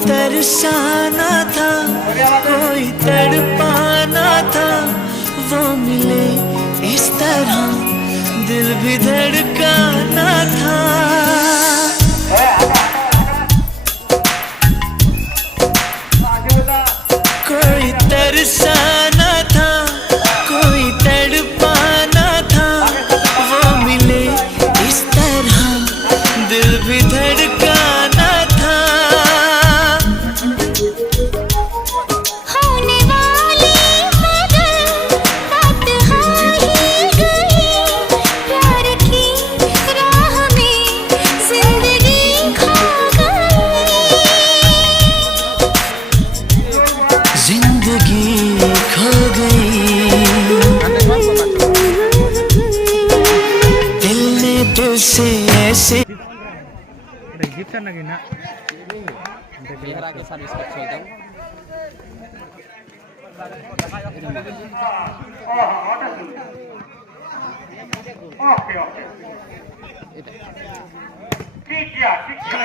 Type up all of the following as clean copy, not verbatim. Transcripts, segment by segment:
तरसाना था, कोई तड़पाना था, वो मिले इस तरह दिल भी धड़काना था। कोई तरसाना था, कोई तड़पाना था, वो मिले इस तरह दिल भी धड़काना था। होने वाली मगर बात हो ही गई, प्यार की राह में जिंदगी खो गई, जिंदगी खो गई। दिल ने दिल से ऐसे গিফট নাকি না এর আগে সার্ভিস করতে হইতাম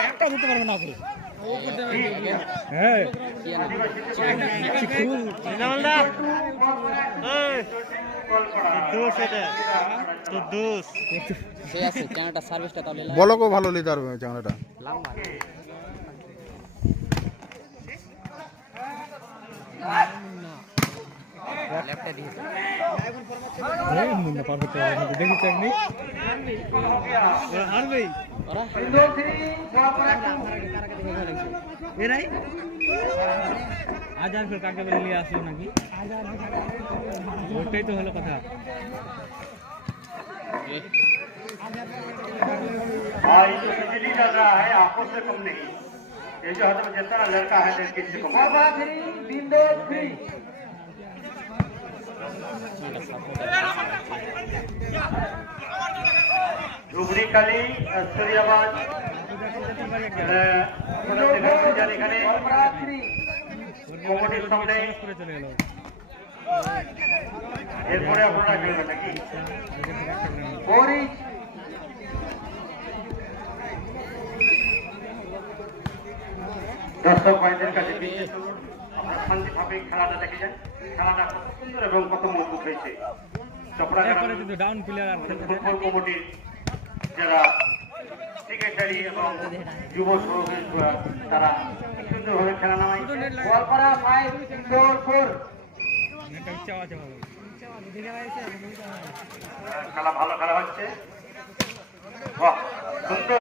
একটা দিতে পারবো না আপনি হ্যাঁ সে আছে চ্যানেলটা সার্ভিসটা তাহলে বলকও ভালো লিতে পারবে চ্যাংড়াটা। লম্বা ল্যাপটপ দিয়েছে এই মুন্না পার করতে পারবে না দেখি চাকনি আর ভাই ওরা এ নাই আজ আর ফির কাকে বলে নিয়ে আসলো নাকি ওটাই তো হলো কথা भाई जो बिजली चल रहा है आंखों से कम नहीं, ये जो हद में जितना लड़का है लड़की से कम। ধুবড়ি কালী সূর্যাবাদ কমিটির সামনে করে চলে গেল এরপরে আপনারা খেলবেন নাকি? দর্শক ভাইদের কাছে আপনারা শান্তিভাবে খেলাটা দেখে যান। খেলাটা কত সুন্দর এবং কত মজবুত হয়েছে। চপড়া এরপরে কিন্তু ডাউন প্লেয়ার আর খেলতে ফুটবল কমিটির যারা সেক্রেটারি এবং যুব সহযোগী তারা সুন্দরভাবে খেলা নামায়। একটা ইচ্ছা আছে ভালো খেলা ভালো খেলা হচ্ছে। বাহ, সুন্দর।